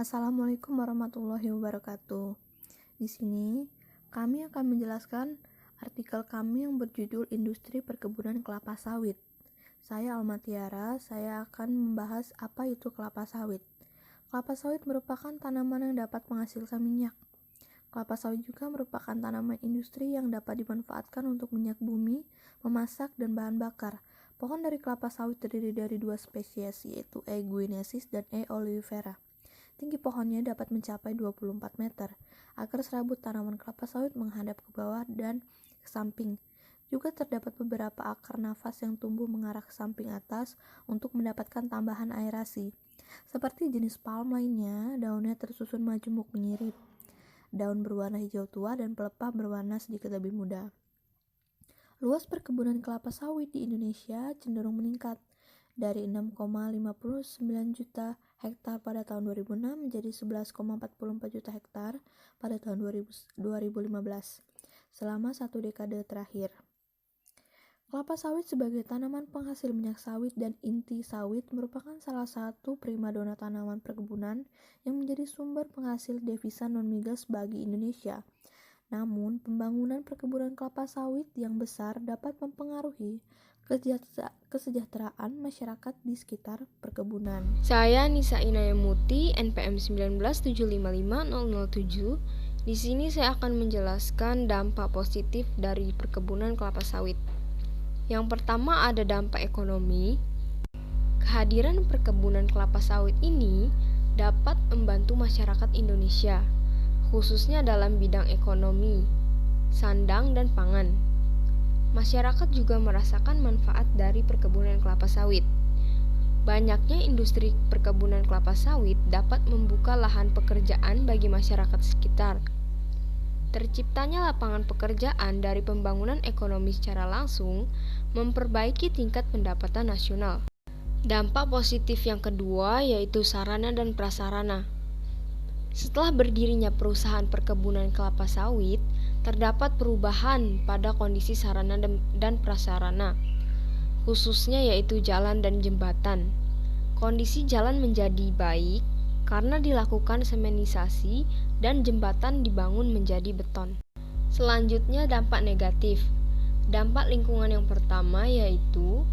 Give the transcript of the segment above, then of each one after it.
Assalamualaikum warahmatullahi wabarakatuh. Di sini kami akan menjelaskan artikel kami yang berjudul Industri Perkebunan Kelapa Sawit. Saya Alma Tiara, saya akan membahas apa itu kelapa sawit. Kelapa sawit merupakan tanaman yang dapat menghasilkan minyak. Kelapa sawit juga merupakan tanaman industri yang dapat dimanfaatkan untuk minyak bumi, memasak, dan bahan bakar. Pohon dari kelapa sawit terdiri dari dua spesies, yaitu E. guineacis dan E. oleifera. Tinggi pohonnya dapat mencapai 24 meter. Akar serabut tanaman kelapa sawit menghadap ke bawah dan ke samping. Juga terdapat beberapa akar nafas yang tumbuh mengarah ke samping atas untuk mendapatkan tambahan aerasi. Seperti jenis palm lainnya, daunnya tersusun majemuk menyirip. Daun berwarna hijau tua dan pelepah berwarna sedikit lebih muda. Luas perkebunan kelapa sawit di Indonesia cenderung meningkat dari 6,59 juta hektar pada tahun 2006 menjadi 11,44 juta hektar pada tahun 2015 selama satu dekade terakhir. Kelapa sawit sebagai tanaman penghasil minyak sawit dan inti sawit merupakan salah satu primadona tanaman perkebunan yang menjadi sumber penghasil devisa non-migas bagi Indonesia. Namun, pembangunan perkebunan kelapa sawit yang besar dapat mempengaruhi kesejahteraan masyarakat di sekitar perkebunan. Saya Nisa Inayamuti, NPM 197555007. Di sini saya akan menjelaskan dampak positif dari perkebunan kelapa sawit. Yang pertama ada dampak ekonomi. Kehadiran perkebunan kelapa sawit ini dapat membantu masyarakat Indonesia, khususnya dalam bidang ekonomi, sandang, dan pangan. Masyarakat juga merasakan manfaat dari perkebunan kelapa sawit. Banyaknya industri perkebunan kelapa sawit dapat membuka lahan pekerjaan bagi masyarakat sekitar. Terciptanya lapangan pekerjaan dari pembangunan ekonomi secara langsung memperbaiki tingkat pendapatan nasional. Dampak positif yang kedua yaitu sarana dan prasarana. Setelah berdirinya perusahaan perkebunan kelapa sawit, terdapat perubahan pada kondisi sarana dan prasarana, khususnya yaitu jalan dan jembatan. Kondisi jalan menjadi baik karena dilakukan semenisasi dan jembatan dibangun menjadi beton. Selanjutnya dampak negatif. Dampak lingkungan yang pertama yaitu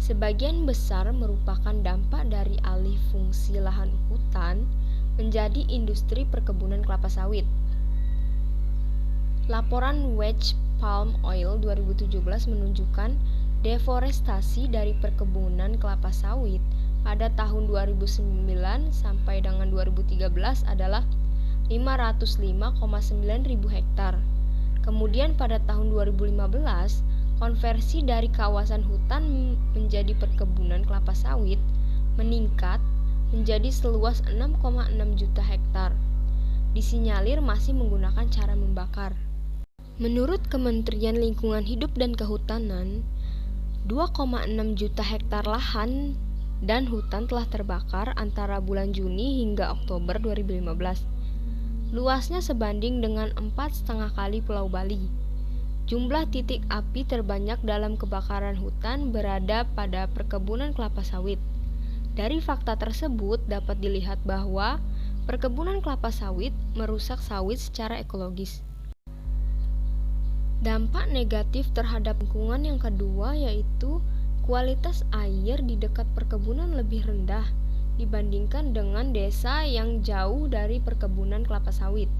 sebagian besar merupakan dampak dari alih fungsi lahan hutan menjadi industri perkebunan kelapa sawit. Laporan Wedge Palm Oil 2017 menunjukkan deforestasi dari perkebunan kelapa sawit pada tahun 2009 sampai dengan 2013 adalah 505,9 ribu hektar. Kemudian pada tahun 2015, konversi dari kawasan hutan menjadi perkebunan kelapa sawit meningkat menjadi seluas 6,6 juta hektar. Disinyalir masih menggunakan cara membakar. Menurut Kementerian Lingkungan Hidup dan Kehutanan, 2,6 juta hektar lahan dan hutan telah terbakar antara bulan Juni hingga Oktober 2015. Luasnya sebanding dengan 4,5 kali Pulau Bali. Jumlah titik api terbanyak dalam kebakaran hutan berada pada perkebunan kelapa sawit. Dari fakta tersebut dapat dilihat bahwa perkebunan kelapa sawit merusak sawit secara ekologis. Dampak negatif terhadap lingkungan yang kedua yaitu kualitas air di dekat perkebunan lebih rendah dibandingkan dengan desa yang jauh dari perkebunan kelapa sawit.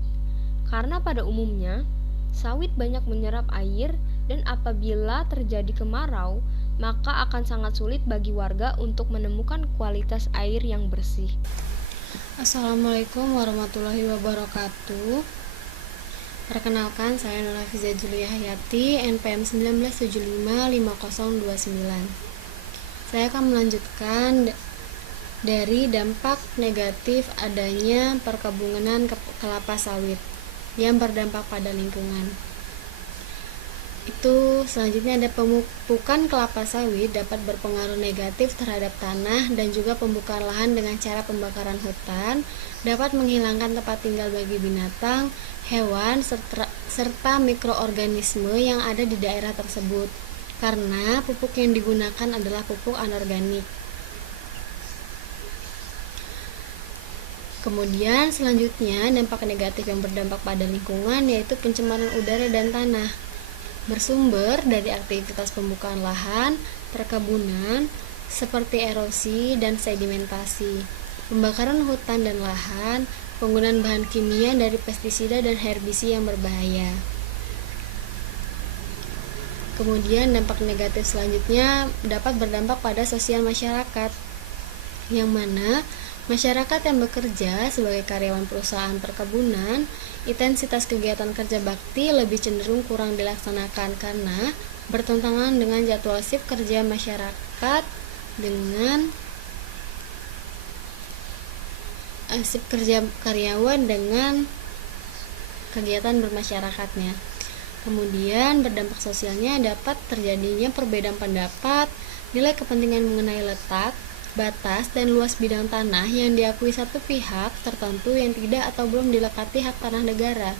Karena pada umumnya, sawit banyak menyerap air dan apabila terjadi kemarau, maka akan sangat sulit bagi warga untuk menemukan kualitas air yang bersih. Assalamualaikum warahmatullahi wabarakatuh. Perkenalkan, saya Nur Hafiza Julia Hayati, NPM 197555029. Saya akan melanjutkan dari dampak negatif adanya perkebunan kelapa sawit yang berdampak pada lingkungan. Itu selanjutnya ada pemupukan kelapa sawit dapat berpengaruh negatif terhadap tanah dan juga pembukaan lahan dengan cara pembakaran hutan dapat menghilangkan tempat tinggal bagi binatang, hewan, serta mikroorganisme yang ada di daerah tersebut karena pupuk yang digunakan adalah pupuk anorganik. Kemudian selanjutnya dampak negatif yang berdampak pada lingkungan yaitu pencemaran udara dan tanah. Bersumber dari aktivitas pembukaan lahan, perkebunan, seperti erosi dan sedimentasi, pembakaran hutan dan lahan, penggunaan bahan kimia dari pestisida dan herbisida yang berbahaya. Kemudian dampak negatif selanjutnya dapat berdampak pada sosial masyarakat, yang mana masyarakat yang bekerja sebagai karyawan perusahaan perkebunan, intensitas kegiatan kerja bakti lebih cenderung kurang dilaksanakan karena bertentangan dengan jadwal shift kerja masyarakat dengan shift kerja karyawan dengan kegiatan bermasyarakatnya. Kemudian berdampak sosialnya dapat terjadinya perbedaan pendapat, nilai kepentingan mengenai letak, batas, dan luas bidang tanah yang diakui satu pihak tertentu yang tidak atau belum dilekati hak tanah negara.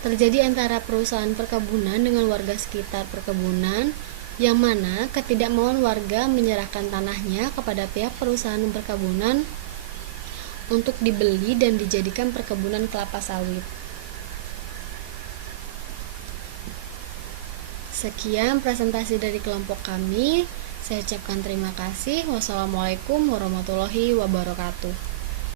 Terjadi antara perusahaan perkebunan dengan warga sekitar perkebunan, yang mana ketidakmauan warga menyerahkan tanahnya kepada pihak perusahaan perkebunan untuk dibeli dan dijadikan perkebunan kelapa sawit. Sekian presentasi dari kelompok kami. Saya ucapkan terima kasih. Wassalamualaikum warahmatullahi wabarakatuh.